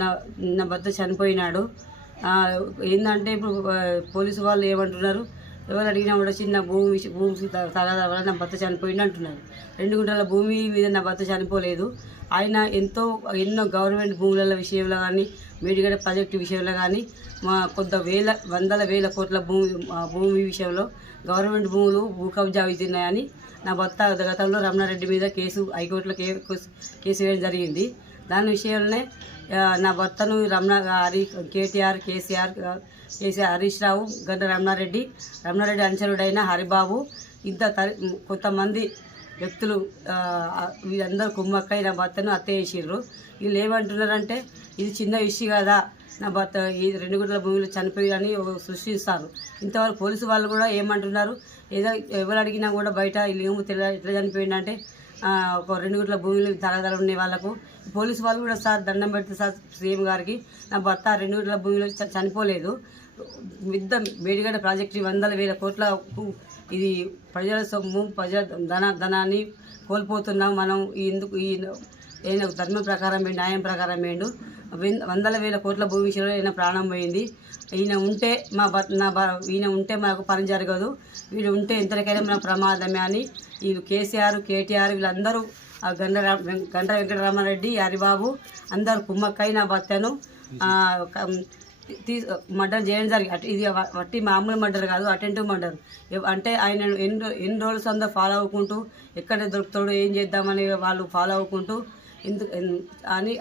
నా నా భర్త చనిపోయినాడు. ఏంటంటే ఇప్పుడు పోలీసు వాళ్ళు ఏమంటున్నారు? ఎవరు అడిగినా కూడా చిన్న భూమి భూమి త- తగాదా వల్ల నా భర్త చనిపోయింది అంటున్నారు. రెండు గుంటల భూమి మీద నా భర్త చనిపోలేదు. ఆయన ఎంతో ఎన్నో గవర్నమెంట్ భూముల విషయంలో కానీ మేడిగడ ప్రాజెక్టు విషయంలో కానీ మా కొంత వేల వందల వేల కోట్ల భూమి భూమి విషయంలో గవర్నమెంట్ భూములు భూ కబ్జా అవుతున్నాయని నా భర్త గతంలో రమణారెడ్డి మీద కేసు హైకోర్టులో కేసు కేసు వేయడం జరిగింది. దాని విషయంలోనే నా భర్తను రమణ హరి కేటీఆర్ కేసీఆర్ కేసీఆర్ హరీష్ రావు గడ్డ రమణారెడ్డి రమణారెడ్డి అనుచరుడైన హరిబాబు ఇంత కొంతమంది వ్యక్తులు వీళ్ళందరూ కుమ్మక్కై నా భర్తను అత్తే చేసిర్రు వీళ్ళు ఏమంటున్నారంటే ఇది చిన్న ఇష్యూ కదా నా భర్త ఈ రెండు గుంటల భూమిలో చనిపోయారని సృష్టిస్తారు. ఇంతవరకు పోలీసు వాళ్ళు కూడా ఏమంటున్నారు? ఏదో ఎవరు అడిగినా కూడా బయట వీళ్ళు ఏమో తెల్ల ఎట్లా చనిపోయిందంటే ఒక రెండు గుట్ల భూములు తరగదలు ఉండే వాళ్ళకు. పోలీసు వాళ్ళు కూడా సార్ దండం పెడితే సార్ సీఎం గారికి నా భర్త రెండు గుట్ల భూమిలో చనిపోలేదు. పెద్ద మేడిగడ్డ ప్రాజెక్టు వందల వేల కోట్ల ఇది ప్రజల సొమ్ము ప్రజల ధన ధనాన్ని కోల్పోతున్నాం మనం. ఈ ఎందుకు ఈ ఏదైనా ధర్మం ప్రకారం న్యాయం ప్రకారం వేయండు. వందల వేల కోట్ల భూమి విషయంలో ఈయన ప్రాణం పోయింది. ఈయన ఉంటే మా నా ఈయన ఉంటే మాకు పని జరగదు. వీడు ఉంటే ఎంతకైనా మన ప్రమాదమే అని వీళ్ళు కేసీఆర్ కేటీఆర్ వీళ్ళందరూ ఆ గండ రా- వెం- వెంకటరామారెడ్డి హరిబాబు అందరూ కుమ్మక్కై నా భర్తను తీ మర్డర్ చేయడం జరిగింది అటు ఇది వట్టి మామూలు మర్డర్ కాదు అటెంటివ్ మర్డర్. అంటే ఆయన ఎన్ని ఎన్ని రోజులు అందరూ ఫాలో అవ్వకుంటూ ఎక్కడ దొరుకుతాడో ఏం చేద్దామని వాళ్ళు ఫాలో అవ్వకుంటూ ఎందుకు అని